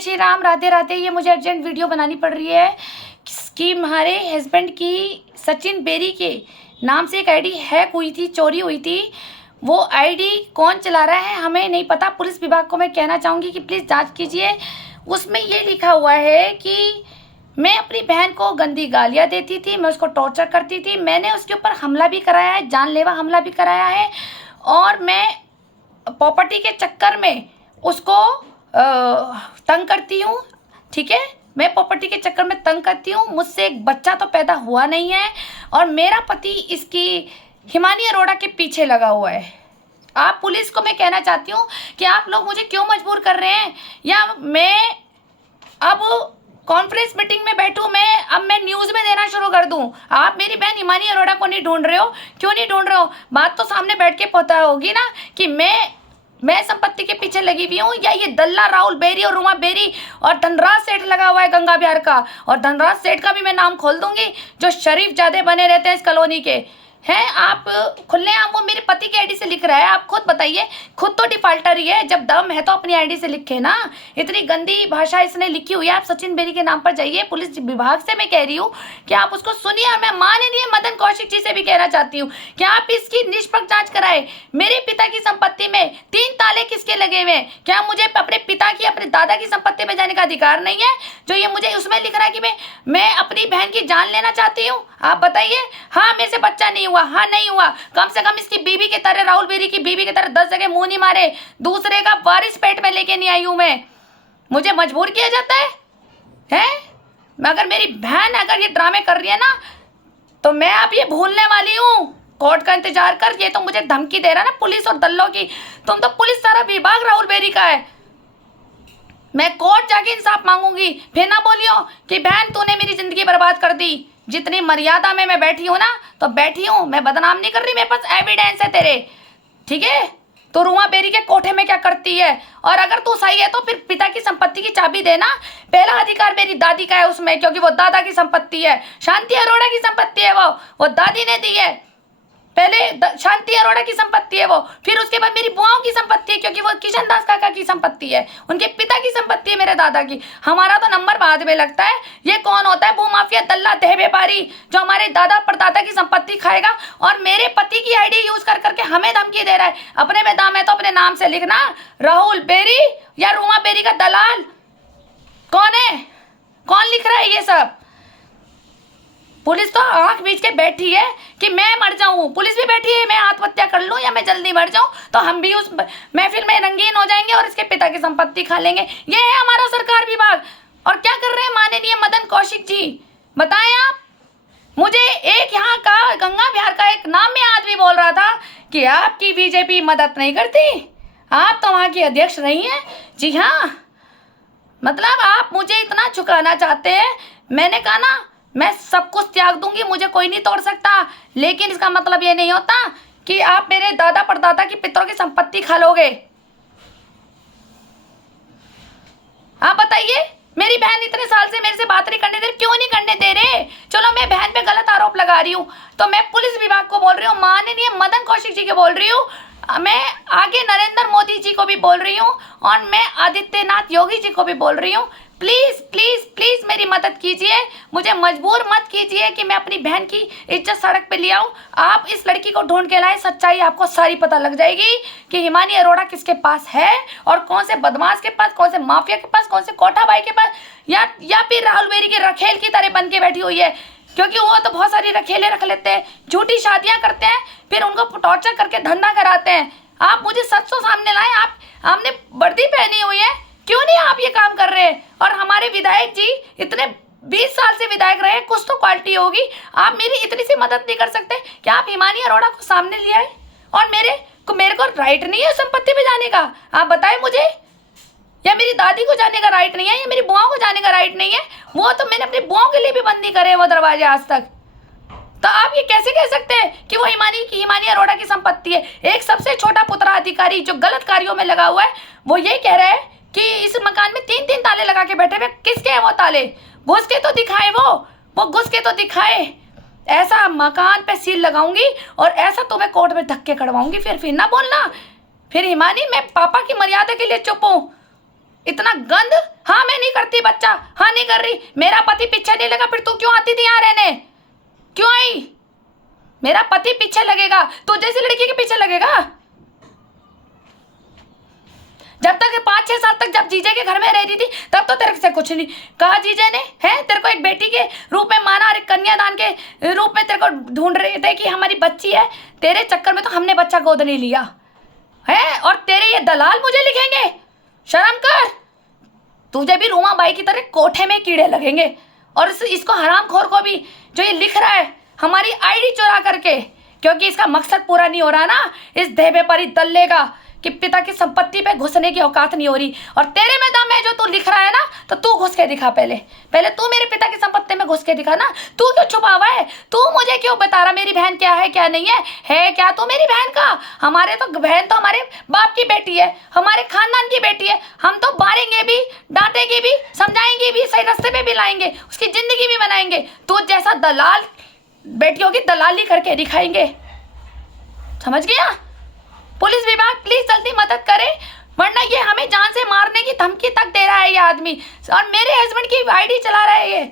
श्री राम, राधे राधे। ये मुझे urgent video बनानी पड़ रही है कि हमारे हस्बैंड की सचिन बेरी के नाम से एक आईडी हैक हुई थी, चोरी हुई थी। वो आईडी कौन चला रहा है हमें नहीं पता। पुलिस विभाग को मैं कहना चाहूँगी कि प्लीज़ जांच कीजिए। उसमें ये लिखा हुआ है कि मैं अपनी बहन को गंदी गालियाँ देती थी, मैं उसको टॉर्चर करती थी, मैंने उसके ऊपर हमला भी कराया है, जानलेवा हमला भी कराया है, और मैं प्रॉपर्टी के चक्कर में उसको तंग करती हूँ। ठीक है, मैं प्रॉपर्टी के चक्कर में तंग करती हूँ। मुझसे एक बच्चा तो पैदा हुआ नहीं है, और मेरा पति इसकी हिमानी अरोड़ा के पीछे लगा हुआ है। आप पुलिस को मैं कहना चाहती हूँ कि आप लोग मुझे क्यों मजबूर कर रहे हैं, या मैं अब कॉन्फ्रेंस मीटिंग में बैठूं, अब मैं न्यूज़ में देना शुरू कर दूं। आप मेरी बहन हिमानी अरोड़ा को नहीं ढूंढ रहे हो, क्यों नहीं ढूंढ रहे हो? बात तो सामने बैठ के पता होगी ना कि मैं संपत्ति के पीछे लगी हुई हूँ, या ये दल्ला राहुल बेरी और रुमा बेरी और धनराज सेठ लगा हुआ है गंगा बिहार का। और धनराज सेठ का भी मैं नाम खोल दूंगी, जो शरीफ ज्यादा बने रहते हैं इस कॉलोनी के हैं। आप खुलेआम वो मेरे पति की आईडी से लिख रहा है। आप खुद बताइए, खुद तो डिफाल्टर ही है, जब दम है तो अपनी आईडी से लिखे ना। इतनी गंदी भाषा इसने लिखी हुई है। आप सचिन बेरी के नाम पर जाइए, पुलिस विभाग से मैं कह रही हूँ कि आप उसको सुनिए। और मैं माननीय मदन कौशिक जी से भी कहना चाहती हूँ कि आप इसकी निष्पक्ष जांच कराए। मेरे पिता की संपत्ति में 3 ताले किसके लगे हुए हैं? क्या मुझे अपने पिता की, अपने दादा की संपत्ति में जाने का अधिकार नहीं है? जो ये मुझे उसमें लिख रहा है कि मैं अपनी बहन की जान लेना चाहती हूँ। आप बताइए। हाँ, मेरे से बच्चा नहीं हुआ, हाँ नहीं हुआ, कम से कम इसकी बीबी की तरह, राहुल बेरी की बीबी की तरह 10 जगह मुंह नहीं मारे, दूसरे का वारिस पेट में लेके नहीं आई हूं मैं। मुझे मजबूर किया जाता है? अगर मेरी बहन अगर ये ड्रामे कर रही है ना, तो मैं अब ये भूलने वाली हूँ। कोर्ट का इंतजार कर। ये तो मुझे धमकी दे रहा है ना पुलिस और दल्लों की। तुम तो पुलिस सारा विभाग राहुल बेरी का है। मैं कोर्ट जाके इंसाफ मांगूंगी। फिर ना बोलियो कि बहन तूने मेरी जिंदगी बर्बाद कर दी। जितनी मर्यादा में मैं बैठी हूँ ना, तो बैठी हूँ, मैं बदनाम नहीं कर रही, मेरे पास एविडेंस है तेरे। ठीक है, तो रुमा बेरी के कोठे में क्या करती है? और अगर तू सही है तो फिर पिता की संपत्ति की चाबी देना। पहला अधिकार मेरी दादी का है उसमें, क्योंकि वो दादा की संपत्ति है। शांति अरोड़ा की संपत्ति है वो दादी ने दी है। पहले शांति अरोड़ा की संपत्ति है वो, फिर उसके बाद मेरी बुआओं की संपत्ति है, क्योंकि वो किशन दास काका की संपत्ति है, उनके पिता की संपत्ति है, मेरे दादा की। हमारा तो नंबर बाद में लगता है। ये कौन होता है भूमाफिया दल्ला देह व्यापारी, जो हमारे दादा परदादा की संपत्ति खाएगा और मेरे पति की आईडी यूज कर करके हमें धमकी दे रहा है? अपने में दाम है तो अपने नाम से लिखना, राहुल बेरी या रुमा बेरी का दलाल। कौन है, कौन लिख रहा है ये सब? पुलिस तो आंख बीच के बैठी है कि मैं मर जाऊं। पुलिस भी बैठी है, मैं आत्महत्या कर लूं या मैं जल्दी मर जाऊं, तो हम भी उस महफिल में रंगीन हो जाएंगे और इसके पिता की संपत्ति खा लेंगे। ये है हमारा सरकार विभाग। और क्या कर रहे हैं माननीय मदन कौशिक जी, बताएं आप मुझे। एक यहाँ का गंगा बिहार का एक नामी आदमी बोल रहा था कि आपकी बीजेपी मदद नहीं करती, आप तो वहाँ की अध्यक्ष नहीं है। जी हाँ, मतलब आप मुझे इतना चुकाना चाहते हैं। मैंने कहा ना, मैं सब कुछ त्याग दूंगी, मुझे कोई नहीं तोड़ सकता। लेकिन इसका मतलब ये नहीं होता कि आप मेरे दादा परदादा की पितरों की संपत्ति खा लोगे। आप बताइए, मेरी बहन इतने साल से मेरे से बात नहीं करने दे रही, क्यों नहीं करने दे रहे? चलो मैं बहन पे गलत आरोप लगा रही हूँ, तो मैं पुलिस विभाग को बोल रही हूँ, माननीय मदन कौशिक जी को बोल रही हूँ, मैं आगे नरेंद्र मोदी जी को भी बोल रही हूँ, और मैं आदित्यनाथ योगी जी को भी बोल रही हूँ। प्लीज़ प्लीज़ प्लीज़ मेरी मदद कीजिए। मुझे मजबूर मत कीजिए कि मैं अपनी बहन की इज्जत सड़क पे ले आऊँ। आप इस लड़की को ढूंढ के लाए, सच्चाई आपको सारी पता लग जाएगी कि हिमानी अरोड़ा किसके पास है, और कौन से बदमाश के पास, कौन से माफिया के पास, कौन से कोठा भाई के पास, या फिर राहुल बेरी के रखेल की तरह बन के बैठी हुई है। क्योंकि वो तो बहुत सारी रखेले रख लेते हैं, झूठी शादियाँ करते हैं, फिर उनको टॉर्चर करके धंधा कराते हैं। आप मुझे सच तो सामने लाए। आपने वर्दी पहनी हुई है, क्यों नहीं आप ये काम कर रहे हैं? और हमारे विधायक जी इतने 20 साल से विधायक रहे, कुछ तो क्वालिटी होगी। आप मेरी इतनी सी मदद नहीं कर सकते? क्या आप हिमानी अरोड़ा को सामने ले आए? और मेरे को राइट नहीं है संपत्ति पे जाने का? आप बताएं मुझे। या मेरी दादी को जाने का राइट नहीं है, या मेरी बुआओं को जाने का राइट नहीं है? वो तो मैंने अपनी बुआओं के लिए भी बंद नहीं करे वो दरवाजे आज तक। तो आप ये कैसे कह सकते हैं कि वो हिमानी अरोड़ा की संपत्ति है? एक सबसे छोटा पुत्रा अधिकारी जो गलत कार्यों में लगा हुआ है, वो ये कह रहा है कि इस मकान में 3-3 ताले लगा के बैठे हुए। किसके हैं वो ताले? घुस के तो दिखाए, वो घुस के तो दिखाए। ऐसा मकान पे सील लगाऊंगी और ऐसा तुम्हें कोर्ट में धक्के कड़वाऊंगी। फिर ना बोलना। फिर हिमानी, मैं पापा की मर्यादा के लिए चुप हूँ। इतना गंद, हाँ मैं करती बच्चा? हाँ नहीं कर रही। मेरा पति पीछे नहीं लगा, फिर तू क्यों आती थी यहाँ रहने? क्यों आई? मेरा पति पीछे लगेगा, तू जैसी लड़की के पीछे लगेगा? जब तक 5-6 साल तक जब जीजे के घर में रह रही थी तब तो तेरे से कुछ नहीं कहा जीजे ने, है तेरे को एक बेटी के रूप में माना और एक कन्यादान के रूप में तेरे को ढूंढ रहे थे कि हमारी बच्ची है। तेरे चक्कर में तो हमने बच्चा गोद नहीं लिया है, और तेरे ये दलाल मुझे लिखेंगे? शर्म कर। तुझे भी रूमा बाई की तरह कोठे में कीड़े लगेंगे, और इसको हरामखोर को भी जो ये लिख रहा है हमारी आईडी चुरा करके, क्योंकि इसका मकसद पूरा नहीं हो रहा ना इस देबे परी दल्ले का कि पिता की संपत्ति पे घुसने की औकात नहीं हो रही। और तेरे में दम है जो तू लिख रहा है ना, तो तू घुस के दिखा। पहले तू मेरे पिता की संपत्ति में घुस के दिखा ना। तू क्यों छुपा हुआ है? तू मुझे क्यों बता रहा मेरी बहन क्या है क्या नहीं है क्या तू मेरी बहन का? हमारे तो बहन तो हमारे बाप की बेटी है, हमारे खानदान की बेटी है। हम तो मारेंगे भी, डांटेंगे भी, समझाएंगे भी, सही रास्ते पे भी लाएंगे, उसकी जिंदगी भी बनाएंगे। तू जैसा दलाल बेटियों की दलाली करके दिखाएंगे, समझ गया? पुलिस विभाग प्लीज जल्दी मदद करे, वरना ये हमें जान से मारने की धमकी तक दे रहा है ये आदमी, और मेरे हस्बैंड की आईडी चला रहा है ये।